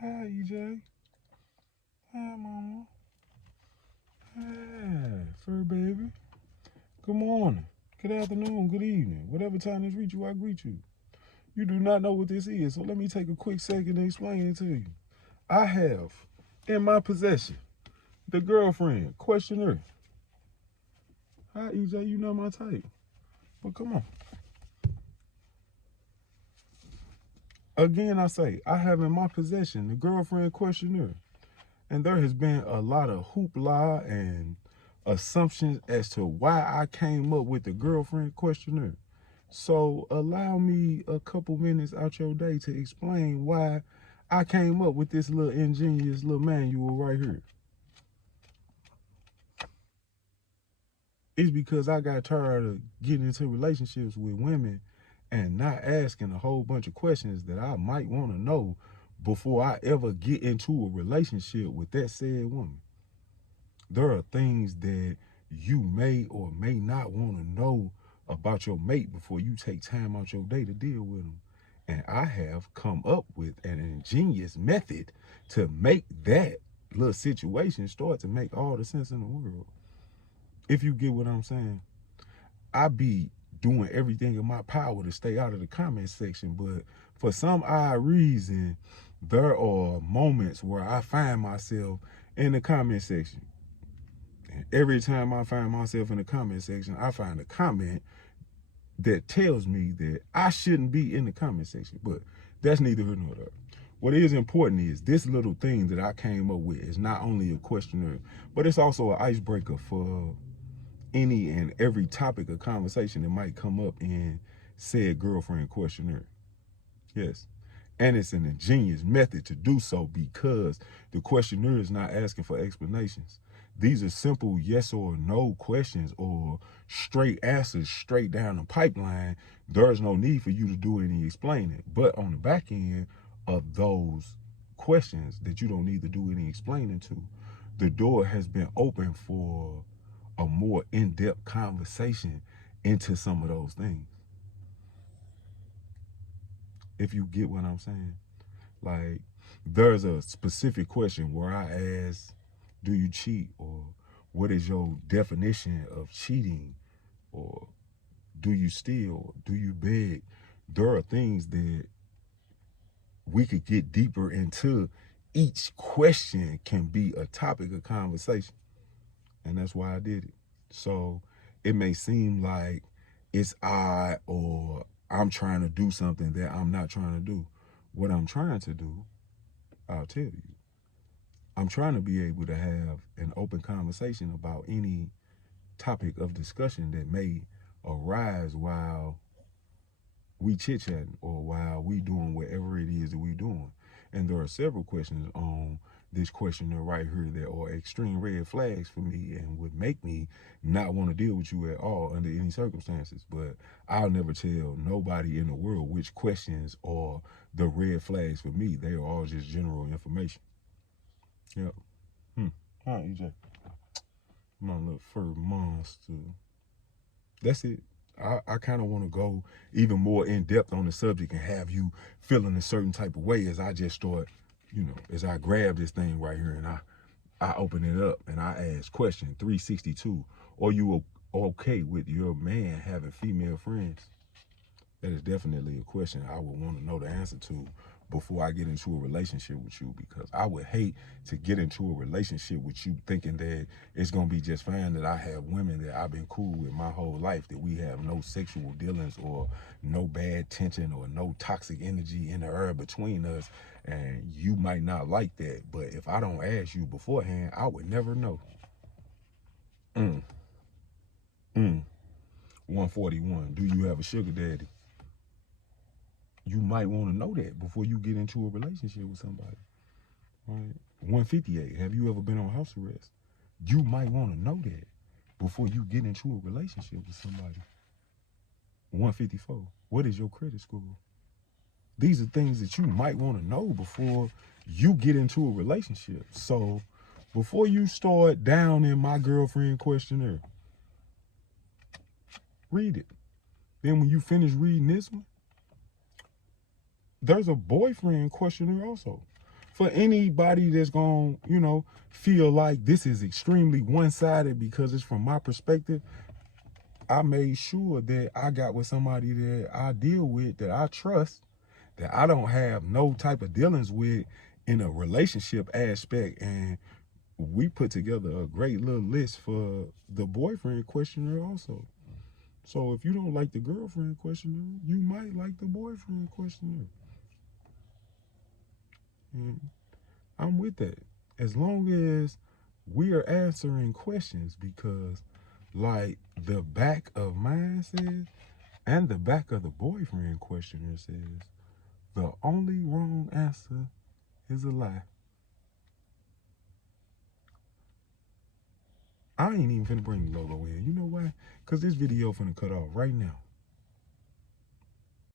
Hi, EJ. Hi, Mama. Hi, fur baby. Good morning. Good afternoon. Good evening. Whatever time this reach you, I greet you. You do not know what this is, so let me take a quick second to explain it to you. I have in my possession the girlfriend questionnaire. Hi, EJ. You know my type. But come on. Again, I say, I have in my possession the girlfriend questionnaire. And there has been a lot of hoopla and assumptions as to why I came up with the girlfriend questionnaire. So allow me a couple minutes out your day to explain why I came up with this little ingenious little manual right here. It's because I got tired of getting into relationships with women and not asking a whole bunch of questions that I might want to know before I ever get into a relationship with that said woman. There are things that you may or may not want to know about your mate before you take time out your day to deal with them. And I have come up with an ingenious method to make that little situation start to make all the sense in the world. If you get what I'm saying, I be doing everything in my power to stay out of the comment section, but for some odd reason, there are moments where I find myself in the comment section. And every time I find myself in the comment section, I find a comment that tells me that I shouldn't be in the comment section. But that's neither here nor there. What is important is this little thing that I came up with is not only a questionnaire, but it's also an icebreaker for any and every topic of conversation that might come up in said girlfriend questionnaire. Yes. And it's an ingenious method to do so because the questionnaire is not asking for explanations. These are simple yes or no questions or straight answers straight down the pipeline. There's no need for you to do any explaining. But on the back end of those questions that you don't need to do any explaining to, the door has been open for a more in-depth conversation into some of those things. If you get what I'm saying. Like, there's a specific question where I ask, do you cheat? Or what is your definition of cheating? Or do you steal? Do you beg? There are things that we could get deeper into. Each question can be a topic of conversation. And that's why I did it. So it may seem like it's odd or I'm trying to do something that I'm not trying to do. What I'm trying to do, I'll tell you. I'm trying to be able to have an open conversation about any topic of discussion that may arise while we chit chatting or while we doing whatever it is that we doing. And there are several questions on this questionnaire right here that are extreme red flags for me and would make me not want to deal with you at all under any circumstances. But I'll never tell nobody in the world which questions are the red flags for me. They are all just general information. Yep. All right, EJ. My little fur monster. That's it. I kind of want to go even more in depth on the subject and have you feeling a certain type of way as I just start, as I grab this thing right here and I open it up and I ask question 362. Are you okay with your man having female friends? That is definitely a question I would want to know the answer to before I get into a relationship with you, because I would hate to get into a relationship with you thinking that it's going to be just fine, that I have women that I've been cool with my whole life, that we have no sexual dealings or no bad tension or no toxic energy in the air between us, and you might not like that. But if I don't ask you beforehand, I would never know. Mm, mm. 141. Do you have a sugar daddy? You might want to know that before you get into a relationship with somebody, right? 158, have you ever been on house arrest? You might want to know that before you get into a relationship with somebody. 154, what is your credit score? These are things that you might want to know before you get into a relationship. So before you start down in my girlfriend questionnaire, read it. Then when you finish reading this one, there's a boyfriend questionnaire also. for anybody that's gonna, you know, feel like this is extremely one-sided because it's from my perspective, I made sure that I got with somebody that I deal with, that I trust, that I don't have no type of dealings with in a relationship aspect. And we put together a great little list for the boyfriend questionnaire also. So if you don't like the girlfriend questionnaire, you might like the boyfriend questionnaire. And I'm with that. As long as we are answering questions, because like the back of mine says, and the back of the boyfriend questionnaire says, the only wrong answer is a lie. I ain't even finna bring the logo in. You know why? Because this video finna cut off right now.